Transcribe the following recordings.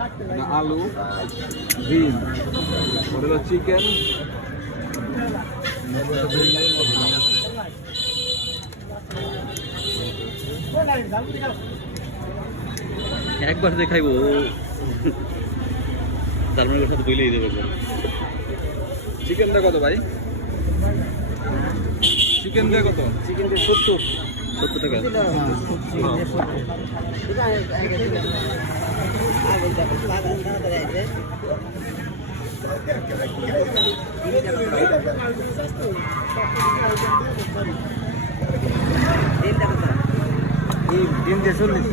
আলু, ডিম, ওটা চিকেন, একবার দেখাইবো জার্মানির সাথে বইলেই দেবে। চিকেনটা কত ভাই? চিকেন দিয়ে কত? চিকেন দিয়ে 70 টাকা। ডিম দিয়ে 40,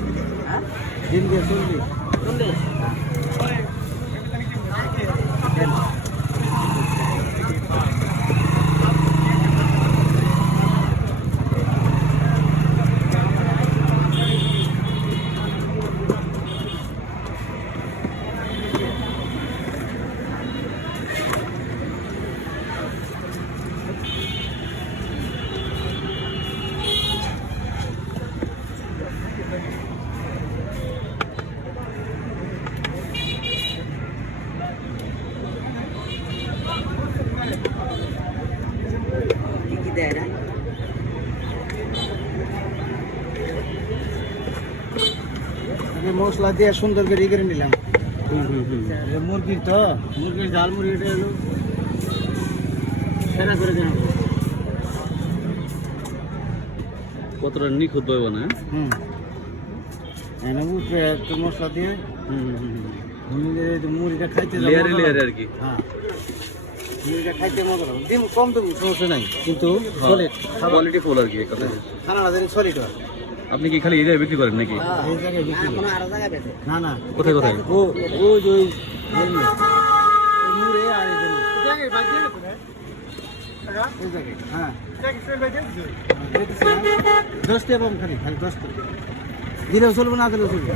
ডিম দিয়ে 40। মশলা দিয়ে সুন্দর করে করে নিলাম। মুরগির তো মুরগির ঝাল মুরগিটা হলো সেরা করে দিলাম। কতটা নিখুঁত পাইব না? উপরে একটু মশলা দিয়ে মুরগিটা খাইতে লেয়ারে লেয়ারে আর কি। হ্যাঁ, মুরগিটা খাইতে মজা লাগে। ডিম কম দেবো, সমস্যা নাই, কিন্তু সলিড কোয়ালিটি ফুল আর কি। খানাটা যেন সলিড হয়। আপনি কি খালি এই জায়গায় বিক্রি করেন নাকি? এই জায়গায় বিক্রি করি। না না, কোথায় কোথায়? ও ওই যে মুড়ে আর এই যে এই জায়গায়, হ্যাঁ 10 টাকা পাবো, খালি 10 টাকা দিলেও চলবে, না দিলেও চলবে।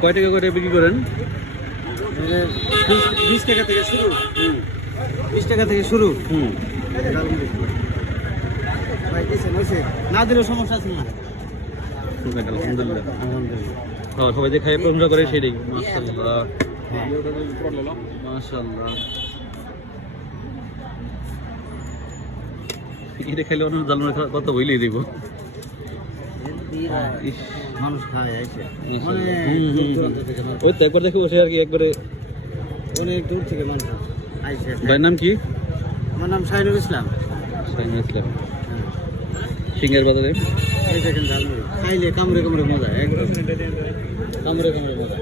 কয় টাকা করে বিক্রি করেন? 20 টাকা থেকে শুরু। 20 টাকা থেকে শুরু। ভাই দিছেন হয়েছে, না দিলেও সমস্যা আছে না। আলহামদুলিল্লাহ। আলহামদুলিল্লাহ। হ্যাঁ, সবাই যে খাইয়ে প্রশংসা করে সেটাই। মাশাআল্লাহ মাশাআল্লাহ। এটা খাইলে অনেক জালমার কথা বইলেই দিব। মানুষ খায় আইছে ওই তো একবার দেখে বসে আর কি, একবারে। অনেক দূর থেকে মানুষ আইছে। ভাইয়ের নাম কি? আমার নাম শাহিনুল ইসলাম। সিঙ্গার বাজারে এই দেখেন ঝালমুড়ি খাইলে কামড়ে কামড়ে মজা, একদম কামড়ে কামড়ে মজা।